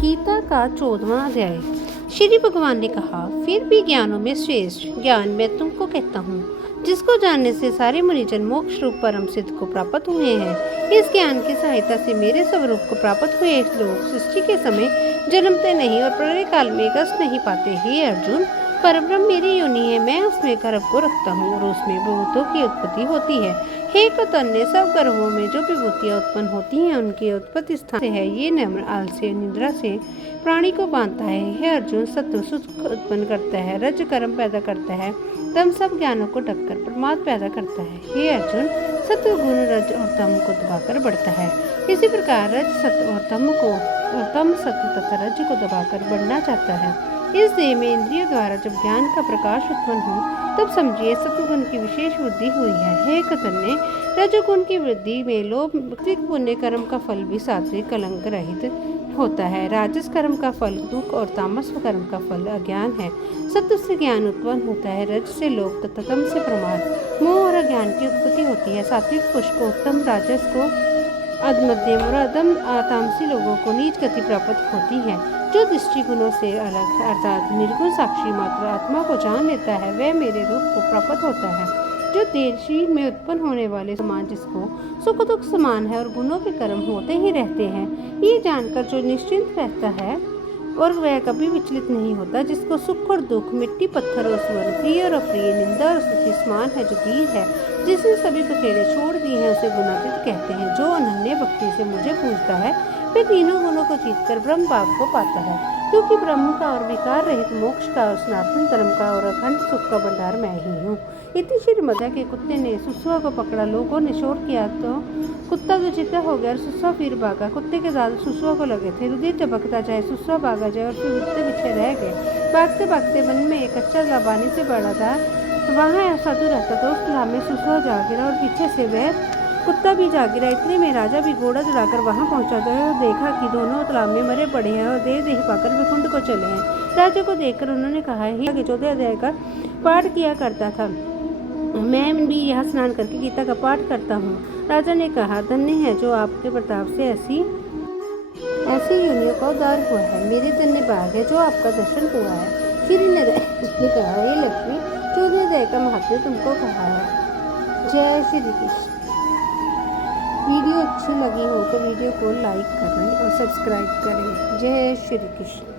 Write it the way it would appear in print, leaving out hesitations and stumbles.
गीता का 14वां अध्याय। श्री भगवान ने कहा, फिर भी ज्ञानों में श्रेष्ठ ज्ञान मैं तुमको कहता हूँ, जिसको जानने से सारे मुनिजन मोक्ष रूप परम सिद्ध को प्राप्त हुए हैं। इस ज्ञान की सहायता से मेरे स्वरूप को प्राप्त हुए लोग सृष्टि के समय जन्मते नहीं और प्रलय काल में कष्ट नहीं पाते। हे अर्जुन, परब्रह्म मेरी योनि है, मैं उसमें गर्भ को रखता हूँ और उसमें विभूतों की उत्पत्ति होती है। हे कौतन्य, सब गर्भों में जो विभूतियाँ उत्पन्न होती हैं उनकी उत्पत्ति स्थान से है। ये नम्र आलस्य निद्रा से प्राणी को बांधता है। हे अर्जुन, सत्व सुख उत्पन्न करता है, रज कर्म पैदा करता है, तम सब ज्ञानों को ढककर प्रमाद पैदा करता है। हे अर्जुन, सत्व गुण रज और तम को दबाकर बढ़ता है। इसी प्रकार रज सत्व और तम सत्व तथा रज को दबाकर बढ़ना चाहता है। इस देह में इंद्रियों द्वारा जब ज्ञान का प्रकाश उत्पन्न हो तब समझिए सत्वगुण की विशेष वृद्धि हुई है। हे कौतन्य, रजोगुण की वृद्धि में लोभ पुण्य कर्म का फल भी सात्विक कलंक रहित होता है। राजस कर्म का फल दुख और तामस कर्म का फल अज्ञान है। सत्व से ज्ञान उत्पन्न होता है, रज से लोभ तथा तम से प्रमाद मोह और अज्ञान की उत्पत्ति होती है। सात्विक पुरुष को उत्तम, राजस को अधमध्यम और अधम तामसी लोगों को नीच गति प्राप्त होती है। जो दृष्टि गुणों से अलग अर्थात निर्गुण साक्षी मात्र आत्मा को जान लेता है वह मेरे रूप को प्राप्त होता है। जो देशी में उत्पन्न होने वाले समान जिसको सुख दुख समान है और गुणों के कर्म होते ही रहते हैं, ये जानकर जो निश्चिंत रहता है और वह कभी विचलित नहीं होता, जिसको सुख और दुख, मिट्टी पत्थर और स्वर्ण, प्रिय और अप्रिय, निंदा और स्तुति समान है, जो धीर है, जिसने सभी बखेड़े छोड़ दिए हैं, उसे गुणातीत कहते हैं। जो अनन्य भक्ति से मुझे पूजता है वे तीनों गुणों को जीतकर ब्रह्म भाव को पाता है, क्योंकि ब्रह्म का और विकार रहित मोक्ष का और सनातन धर्म का और अखंड सुख का भंडार मैं ही हूँ। इति श्री मध्य के कुत्ते ने सुसुआ को पकड़ा। लोगों ने शोर किया तो कुत्ता तो चित्ता हो गया और सुसुआ फिर भागा। कुत्ते के दांत सुसुआ को लगे थे। रुधिर टपकता जाए, सुसुआ भागा जाए और फिर कुत्ते पीछे रह गए। भागते भागते वन में एक कच्चा तालाब पानी से बड़ा था, वहाँ साधु रहता था। उस तालाब में सुसुआ जा गिरा और पीछे से वह कुत्ता भी जा गिरा। इतने में राजा भी घोड़ा चढ़ाकर वहां पहुंचा था और देखा कि दोनों तालाब में मरे पड़े हैं और देह पाकर विकुंठ को चले हैं। राजा को देखकर उन्होंने कहा, हे 14 अध्याय का पाठ किया करता था, मैं भी यहाँ स्नान करके गीता का पाठ करता हूँ। राजा ने कहा, धन्य है जो आपके प्रताप से ऐसी योनियों का उद्धार हुआ है। मेरे धन्य भाग है जो आपका दर्शन हुआ है। श्री नरेश ने कहा, हे लक्ष्मी, 14 अध्याय का महात्म्य तुमको कहा है। जय श्री कृष्ण। वीडियो अच्छी लगी हो तो वीडियो को लाइक करें और सब्सक्राइब करें। जय श्री कृष्ण।